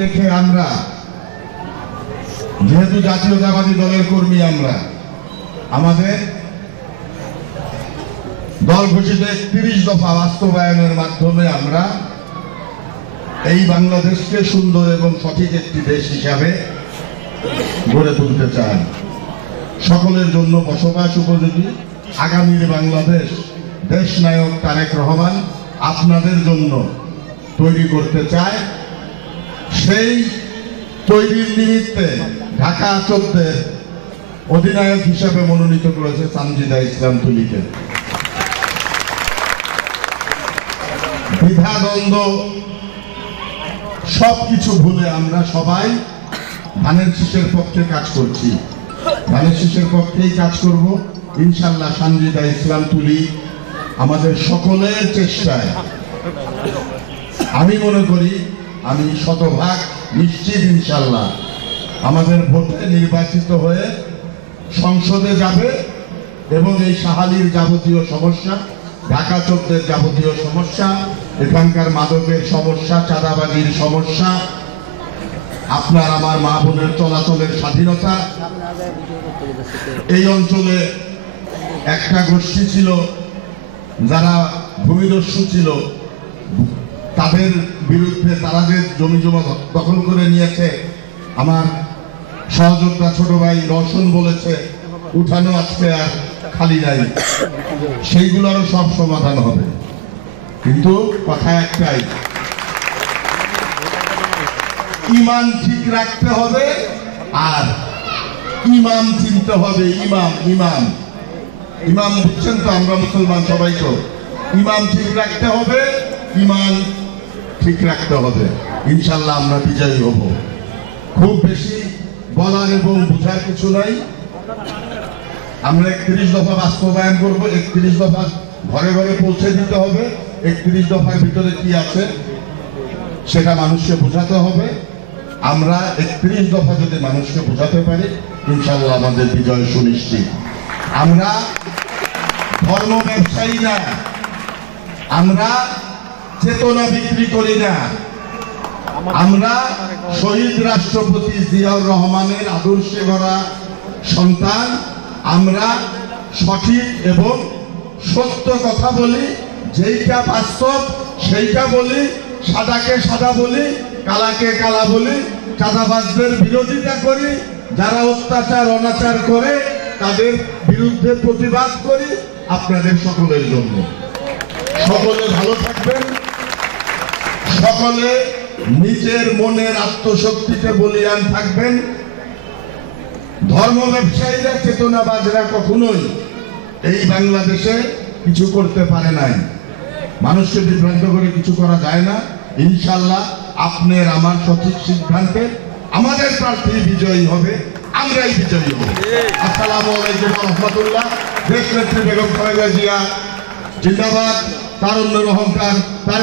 দেখে আমরা যেহেতু জাতীয়তাবাদী দলের কর্মী, আমরা আমাদের দল ঘোষিত 31 দফা বাস্তবায়নের মাধ্যমে আমরা এই বাংলাদেশকে সুন্দর এবং সঠিক একটি দেশ হিসাবে গড়ে তুলতে চাই। সকলের জন্য বসবাস উপযোগী আগামীর বাংলাদেশ দেশ নায়ক তারেক রহমান আপনাদের জন্য তৈরি করতে চায়। সেই তৈরির নিমিত্তে ঢাকা 14 অধিনায়ক হিসেবে মনোনীত করেছে সানজিদা ইসলাম তুলিকে। দ্বিধা দ্বন্দ্ব সবকিছু ভুলে আমরা সবাই ধানের শীষের পক্ষে কাজ করছি, ধানের শীষের পক্ষেই কাজ করব ইনশাল্লাহ। সানজিদা ইসলাম তুলি আমাদের সকলের চেষ্টায় আমি মনে করি, আমি শতভাগ নিশ্চিত ইনশাল্লাহ আমাদের ভোটে নির্বাচিত হয়ে সংসদে যাবে এবং এই সাহালির যাবতীয় সমস্যা, ঢাকা 14 যাবতীয় সমস্যা, এখানকার মাদকের সমস্যা, চাঁদাবাজির সমস্যা, আপনার আমার মা বোনের চলাচলের স্বাধীনতা। এই অঞ্চলে একটা গোষ্ঠী ছিল যারা ভূমিদস্যু ছিল, তাদের বিরুদ্ধে তারা যে জমি জমা দখল করে নিয়েছে, আমার সহযোদ্ধা ছোট ভাই রওশন বলেছে উঠানো আজকে আর খালি নাই, সেইগুলোরও সব সমাধান হবে। কিন্তু কথা একটাই, ইমান ঠিক রাখতে হবে আর ইমাম চিনতে হবে। ইমাম ইমাম ইমাম বুঝছেন তো, আমরা মুসলমান সবাই তো। ইমাম ঠিক রাখতে হবে, ইমান ঠিক রাখতে হবে, ইনশাল্লাহ আমরা বিজয়ী হব। খুব বেশি বলার এবং বোঝার কিছু নাই। আমরা 31 দফা বাস্তবায়ন করব। 31 দফা ঘরে ঘরে পৌঁছে দিতে হবে। 31 দফার ভিতরে কি আছে সেটা মানুষকে বোঝাতে হবে। আমরা 31 দফা যদি মানুষকে বোঝাতে পারি ইনশাল্লাহ আমাদের বিজয় সুনিশ্চিত। আমরা ধর্ম ব্যবসায়ী না, আমরা চেতনা বিক্রি করি না। আমরা শহীদ রাষ্ট্রপতি জিয়াউর রহমানের আদর্শে গড়া সন্তান। আমরা সঠিক এবং সত্য কথা বলি, যেইটা বাস্তব সেইটা বলি, সাদাকে সাদা বলি, কালাকে কালা বলি, চাঁদাবাজদের বিরোধিতা করি, যারা অত্যাচার অনাচার করে তাদের বিরুদ্ধে প্রতিবাদ করি। আপনাদের সকলের জন্য সকলে ভালো থাকবেন, সকলে নিজের মনের আত্মশক্তিতে বলিয়ান থাকবেন। ধর্ম ব্যবসায়ীরা, চেতনাবাজরা কখনোই এই বাংলাদেশে কিছু করতে পারে নাই। মানুষকে বিভ্রান্ত করে কিছু করা যায় না। ইনশাল্লাহ আপনার আমার সঠিক সিদ্ধান্তে আমাদের প্রার্থী বিজয়ী হবে, আমরাই বিজয়ী হব। আসসালামু আলাইকুম ওয়া রাহমাতুল্লাহ। দেশনেত্রী বেগম খালেদা জিয়া জিন্দাবাদ, তারুণ্যের অহংকার।